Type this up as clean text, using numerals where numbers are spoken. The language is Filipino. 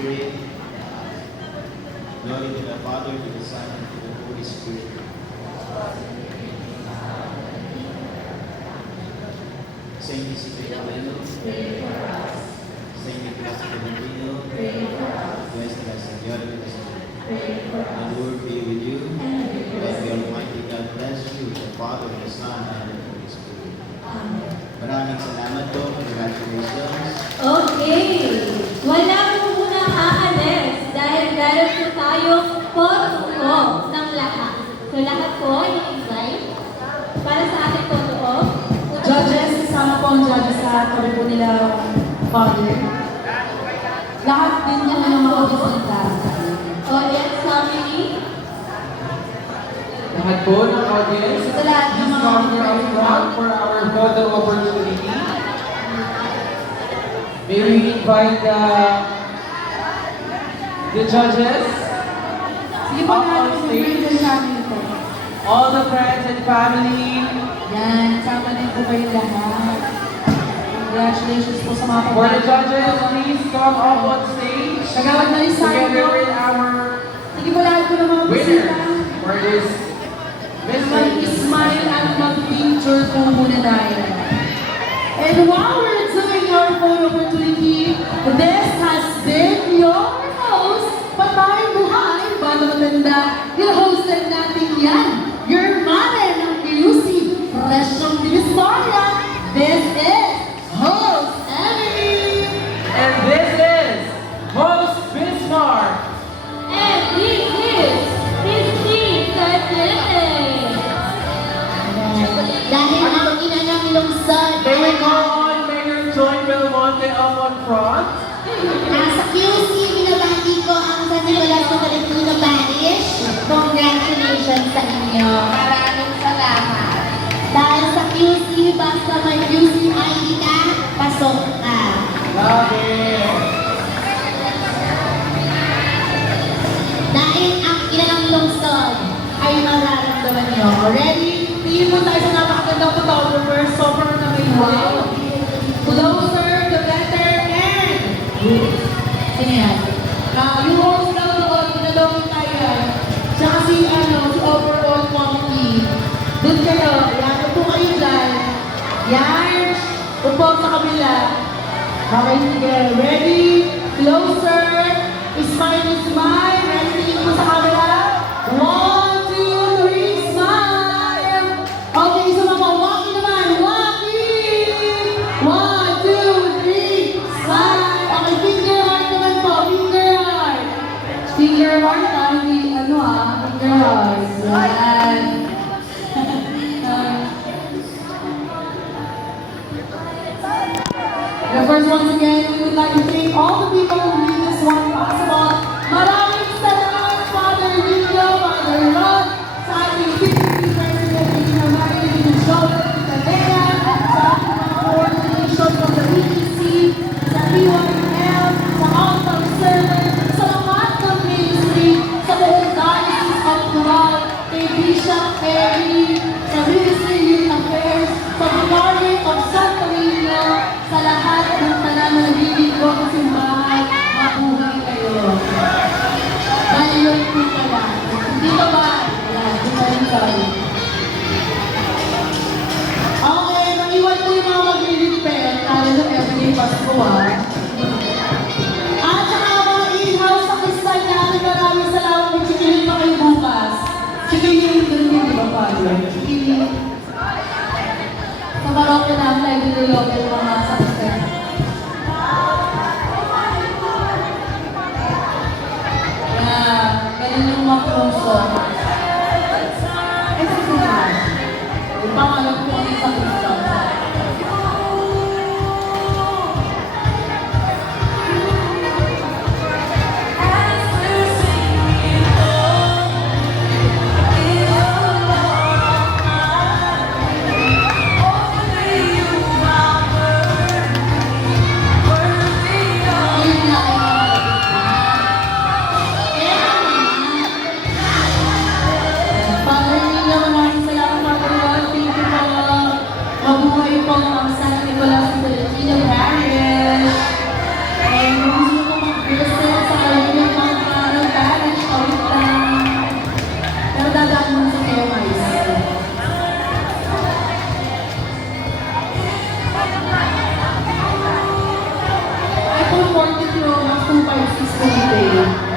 Spirit. Glory to the Father, to the Son, and to the Holy Spirit. Saint Isidro Cabello, Saint Nicolas Clementino, Nuestra Señora de la Salud. The Lord be with you, and the Almighty God bless you, the Father, the Son, and the Holy Spirit. Maraming salamat po. Congratulations. Okay. Wala po muna aalis dahil meron po tayong photo ng lahat. So lahat po i-invite para sa ating photo. Judges, sama po ang judges sa tabi po nila, Father. Lahat din po ng mga bisita. Audience family. Lahat po ng audience, Sa lahat ng please mga come here up front for our photo opportunity. May we invite the judges Sige po up on natin, stage. yung family po. All the friends and family. Yan, sama din po kayo lahat. Congratulations po sa mga For the pagkakas. judges, please come up on stage Kagawad na rin sa together akin. with our Sige po lahat po ng mga winner bisita. for this Mag-smile at mag-picture po muna tayo. And while we're doing our photo opportunity, this has been your host, Patay Buhay, Banda Matanda. Yung hosted natin yan, your mother ng PUC, Presyong Divisoria. This is host Emily. And this is host Bismarck. And this is Christine Cardete. Dahil ang ina ng lungsod May we call on Mayor Joy Belmonte up on front. Sa QC, binabati ko ang San Nicolas de Valentino Parish. Congratulations sa inyo. Maraming salamat. Dahil sa QC, basta may QC ID ka, pasok ka. Love it. Dahil ang ilang lungsod ay mararamdaman nyo. Ready? Tingin mo tayo sa napakagandang photographer. Sobrang na may wow. Closer, the better, and... Sino yan? Yung host lang doon, pinalawin tayo yan. Tsaka si overall quality. Doon kayo, yan, upo kayo dyan. Yan, upo sa kabila. Okay, sige. Ready? Closer. Smile, smile. Ready? Tingin mo sa camera. 1, 2, 3, smile. Okay, isa mga walkie naman. Walkie. 1, 2, 3, smile. Okay, finger heart naman po. Finger heart. Finger heart, hindi finger heart. Yan. And of course, once again, we would like to thank all the people who made this one possible. Maraming salamat, Father Nico, Father Rod, sa ating 50th President, Tito Mario, Tito Joel, Tita Bea, sa ating mga coordination from the EDC, sa PYL, sa altar servant, sa lahat ng ministry, sa buong Diocese of Tural, kay Bishop Perry, sa Ministry Youth Affairs, sa Department of Santa Maria, sa lahat ng tanan na nagiging ko sa simbahan, mabuhay kayo. Dahil yun po pala. Hindi pa ba? Yan, di ba yun tayo? Okay, maiwan po yung mga mag-repair. Kala nyo everyday Pasko At saka mga in-house sa kristal natin, maraming salamat. Magsikilin pa kayo bukas. Sikilin din din, di ba, Father? Sikilin. Sa Marokko na tayo niloloko yung mga sakit. Ganun yung mga puso. Eh, sige. Yung pangalan ko ang isa ko. 40 Pro Max 256 Tuesday.